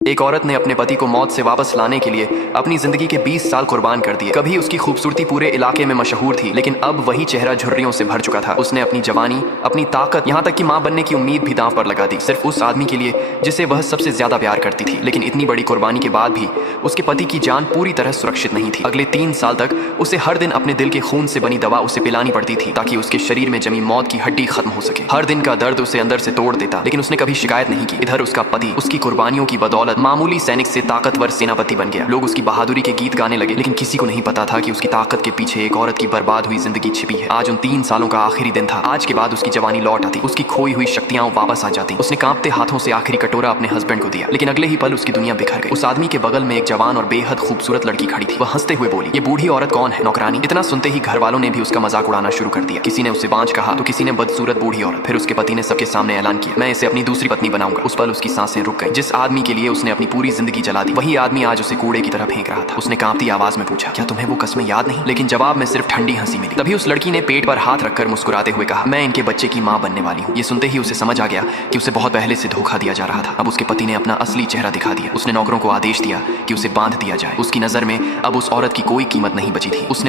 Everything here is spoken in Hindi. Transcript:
एक औरत ने अपने पति को मौत से वापस लाने के लिए अपनी जिंदगी के 20 साल कुर्बान कर दिए। कभी उसकी खूबसूरती पूरे इलाके में मशहूर थी, लेकिन अब वही चेहरा झुर्रियों से भर चुका था। उसने अपनी जवानी, अपनी ताकत, यहाँ तक कि मां बनने की उम्मीद भी दांव पर लगा दी, सिर्फ उस आदमी के लिए जिसे वह सबसे ज्यादा प्यार करती थी। लेकिन इतनी बड़ी कुर्बानी के बाद भी उसके पति की जान पूरी तरह सुरक्षित नहीं थी। अगले 3 साल तक उसे हर दिन अपने दिल के खून से बनी दवा उसे पिलानी पड़ती थी, ताकि उसके शरीर में जमी मौत की हड्डी खत्म हो सके। हर दिन का दर्द उसे अंदर से तोड़ देता, लेकिन उसने कभी शिकायत नहीं की। इधर उसका पति उसकी कुर्बानियों की बदौलत मामूली सैनिक से ताकतवर सेनापति बन गया। लोग उसकी बहादुरी के गीत गाने लगे, लेकिन किसी को नहीं पता था कि उसकी ताकत के पीछे एक औरत की बर्बाद हुई जिंदगी छिपी है। आज उन 3 सालों का आखिरी दिन था। आज के बाद उसकी जवानी लौट आती, उसकी खोई हुई शक्तियां वापस आ जाती। उसने कांपते हाथों से आखिरी कटोरा अपने हस्बैंड को दिया, लेकिन अगले ही पल उसकी दुनिया बिखर गई। उस आदमी के बगल में एक जवान और बेहद खूबसूरत लड़की खड़ी थी। वह हंसते हुए बोली, ये बूढ़ी औरत कौन है? नौकरानी। इतना सुनते ही घर वालों ने भी उसका मजाक उड़ाना शुरू कर दिया। किसी ने उसे बांझ कहा तो किसी ने बदसूरत बूढ़ी औरत। फिर उसके पति ने सबके सामने ऐलान किया, मैं इसे अपनी दूसरी पत्नी बनाऊंगा। उस पल उसकी सांसें रुक गई। जिस आदमी के लिए उसने अपनी पूरी जिंदगी जला दी, वही आदमी आज उसे कूड़े की तरह फेंक रहा था। उसने कांपती आवाज में पूछा, क्या तुम्हें वो कस्में याद नहीं? लेकिन जवाब में सिर्फ ठंडी हंसी मिली। तभी उस लड़की ने पेट पर हाथ रखकर मुस्कुराते हुए कहा, मैं इनके बच्चे की मां बनने वाली हूँ। ये सुनते ही उसे समझ आ गया कि उसे बहुत पहले से धोखा दिया जा रहा था। अब उसके पति ने अपना असली चेहरा दिखा दिया। उसने नौकरों को आदेश दिया कि उसे बांध दिया जाए। उसकी नजर में अब उस औरत की कोई कीमत नहीं बची थी। उसने